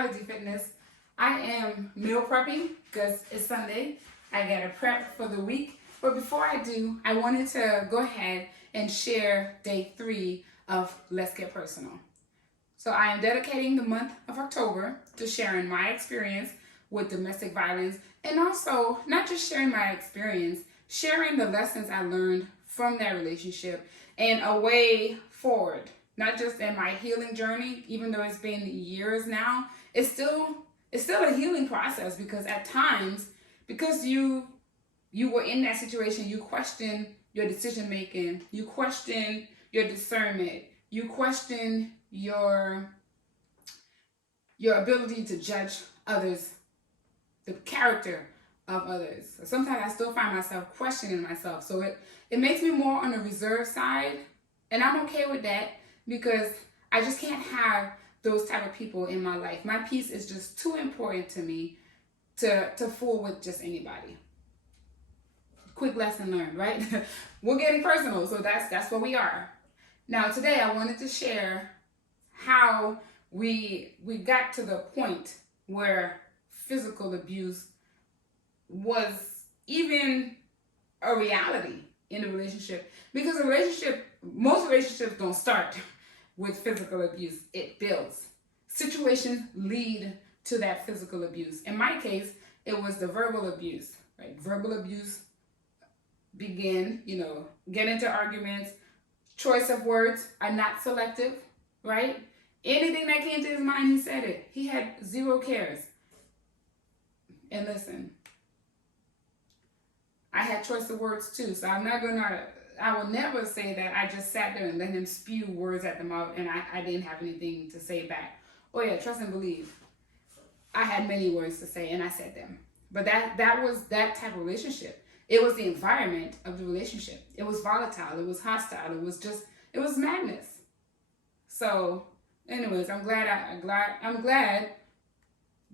DalaDFitness. I am meal prepping because it's Sunday. I gotta prep for the week. But before I do, I wanted to go ahead and share day 3 of Let's Get Personal. So I am dedicating the month of October to sharing my experience with domestic violence, and also not just sharing my experience, sharing the lessons I learned from that relationship and a way forward. Not just in my healing journey, even though it's been years now, it's still a healing process, because at times, because you were in that situation, you question your decision making, you question your discernment, you question your ability to judge others, the character of others. Sometimes I still find myself questioning myself. So it makes me more on the reserve side, and I'm okay with that, because I just can't have those type of people in my life. My peace is just too important to me to fool with just anybody. Quick lesson learned, right? We're getting personal, so that's what we are. Now today I wanted to share how we got to the point where physical abuse was even a reality in a relationship, because most relationships don't start with physical abuse. It builds. Situations lead to that physical abuse. In my case, it was the verbal abuse, right? Verbal abuse begin, get into arguments, choice of words are not selective, right? Anything that came to his mind, he said it. He had zero cares. And listen, I had choice of words too, so I will never say that I just sat there and let him spew words at the mouth and I didn't have anything to say back. Oh yeah, trust and believe. I had many words to say and I said them. But that was that type of relationship. It was the environment of the relationship. It was volatile, it was hostile, it was madness. So anyways, I'm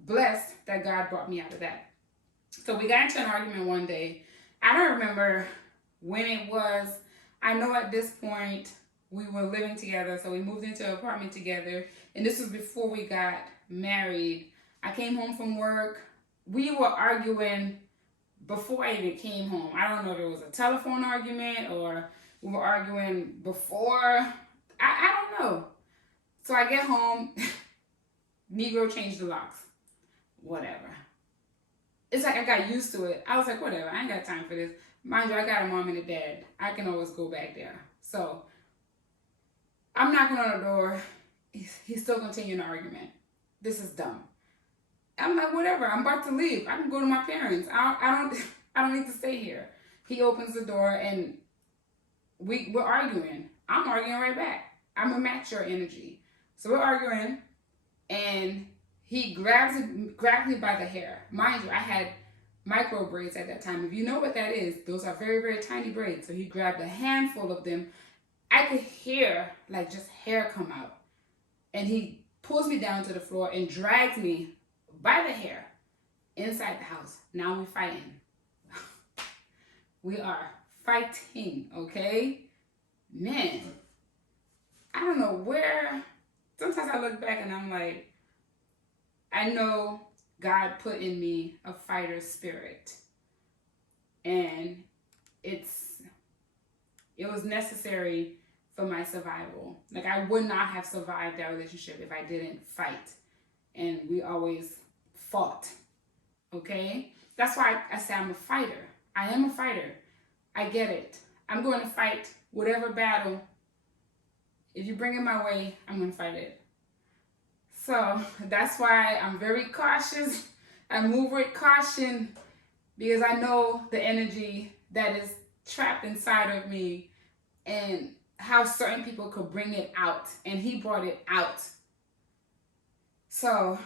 blessed that God brought me out of that. So we got into an argument one day. I don't remember when it was. I know at this point we were living together, so we moved into an apartment together, and this was before we got married. I came home from work. We were arguing before I even came home. I don't know if it was a telephone argument or we were arguing before. I don't know. So I get home, Negro changed the locks. Whatever. It's like I got used to it. I was like, whatever, I ain't got time for this. Mind you, I got a mom and a dad. I can always go back there. So I'm knocking on the door. He's still continuing the argument. This is dumb. I'm like, whatever, I'm about to leave. I can go to my parents. I don't need to stay here. He opens the door and we're arguing. I'm arguing right back. I'm a match your energy. So we're arguing and he grabs me by the hair. Mind you, I had micro braids at that time. If you know what that is, those are very, very tiny braids. So he grabbed a handful of them. I could hear like just hair come out. And he pulls me down to the floor and drags me by the hair inside the house. Now we're fighting. We are fighting, okay? Man, I don't know where. Sometimes I look back and I'm like, I know God put in me a fighter spirit, and it was necessary for my survival. Like, I would not have survived that relationship if I didn't fight, and we always fought, okay? That's why I say I'm a fighter. I am a fighter. I get it. I'm going to fight whatever battle. If you bring it my way, I'm going to fight it. So that's why I'm very cautious. I move with caution, because I know the energy that is trapped inside of me and how certain people could bring it out. And he brought it out. So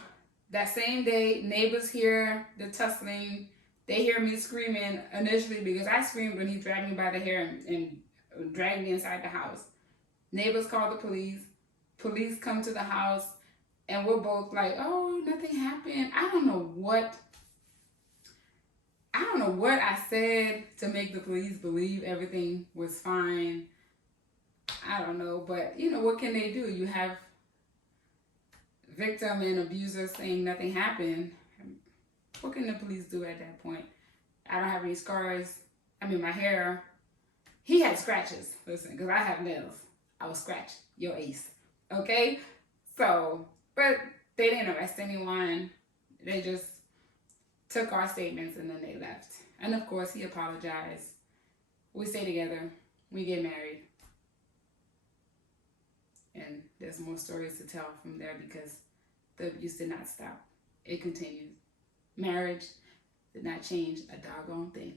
that same day, neighbors hear the tussling. They hear me screaming initially, because I screamed when he dragged me by the hair and dragged me inside the house. Neighbors call the police. Police come to the house. And we're both like, oh, nothing happened. I don't know what I said to make the police believe everything was fine. I don't know, but what can they do? You have victim and abuser saying nothing happened, what can the police do at that point? I don't have any scars. I mean, my hair. He had scratches. Listen, because I have nails. I will scratch your ace. Okay? So, but they didn't arrest anyone. They just took our statements and then they left. And of course, he apologized. We stay together. We get married. And there's more stories to tell from there because the abuse did not stop. It continued. Marriage did not change a doggone thing.